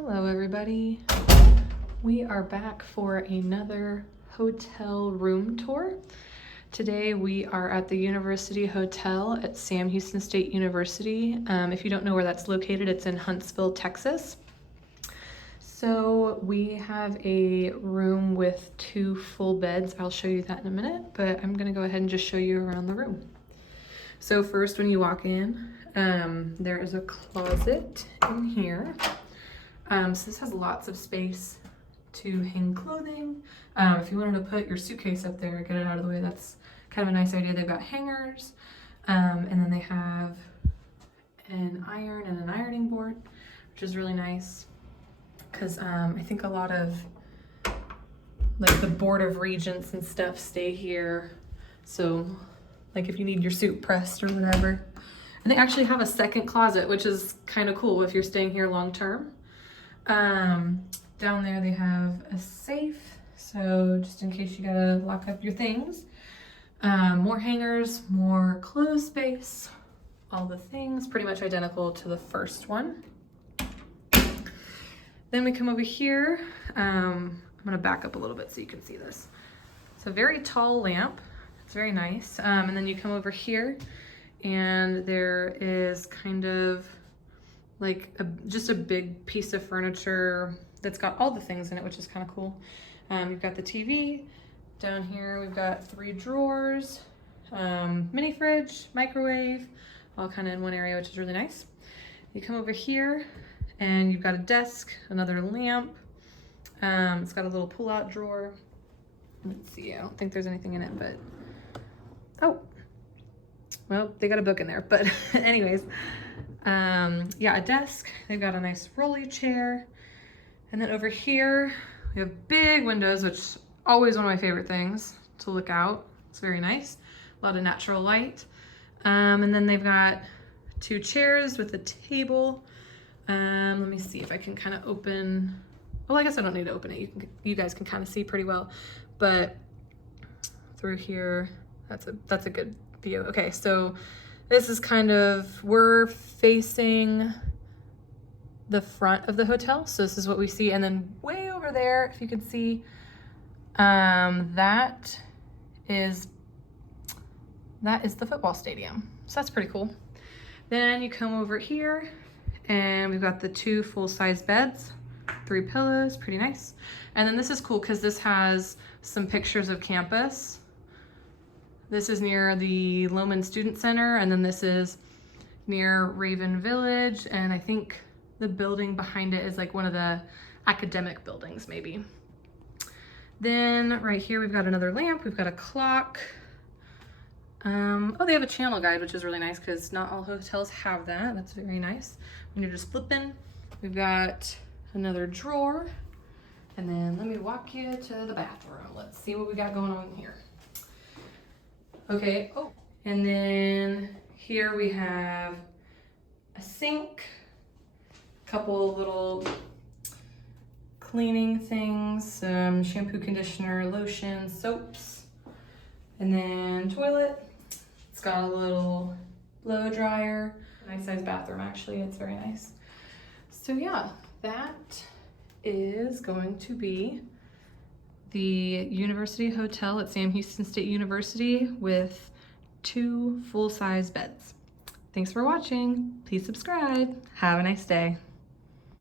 Hello everybody. We are back for another hotel room tour. Today we are at the University Hotel at Sam Houston State University. If you don't know where that's located, it's in Huntsville, Texas. So we have a room with 2 full beds. I'll show you that in a minute, but I'm gonna go ahead and just show you around the room. So first, when you walk in, there is a closet in here. So this has lots of space to hang clothing. If you wanted to put your suitcase up there, get it out of the way, that's kind of a nice idea. They've got hangers, and then they have an iron and an ironing board, which is really nice because I think a lot of like the Board of Regents and stuff stay here. So like if you need your suit pressed or whatever. And they actually have a second closet, which is kind of cool if you're staying here long term. Down there they have a safe, so just in case you gotta lock up your things. More hangers, more clothes space, all the things, pretty much identical to the first one. Then we come over here. I'm gonna back up a little bit so you can see this. It's a very tall lamp. It's very nice. And then you come over here and there is kind of like just a big piece of furniture that's got all the things in it, which is kind of cool. You've got the TV. Down here we've got 3 drawers, mini fridge, microwave, all kind of in one area, which is really nice. You come over here and you've got a desk, another lamp. It's got a little pull-out drawer. Let's see, I don't think there's anything in it, but oh, well, they got a book in there, but anyways. Yeah, a desk. They've got a nice rolly chair. And then over here, we have big windows, which is always one of my favorite things to look out. It's very nice. A lot of natural light. And then they've got 2 chairs with a table. Let me see if I can kind of open. Well, I guess I don't need to open it. You guys can kind of see pretty well. But through here, that's a good view. Okay, so this is kind of, we're facing the front of the hotel. So this is what we see. And then way over there, if you can see, that is the football stadium. So that's pretty cool. Then you come over here and we've got the 2 full-size beds, 3 pillows, pretty nice. And then this is cool because this has some pictures of campus. This is near the Loman Student Center, and then this is near Raven Village, and I think the building behind it is like one of the academic buildings, maybe. Then right here we've got another lamp, we've got a clock. Oh, they have a channel guide, which is really nice because not all hotels have that. That's very nice. When you're just flipping, we've got another drawer, and then let me walk you to the bathroom. Let's see what we got going on here. Okay, oh, and then here we have a sink, a couple little cleaning things, some shampoo, conditioner, lotion, soaps, and then toilet. It's got a little blow dryer, nice size bathroom actually, it's very nice. So yeah, that is going to be the University Hotel at Sam Houston State University with 2 full-size beds. Thanks for watching. Please subscribe. Have a nice day.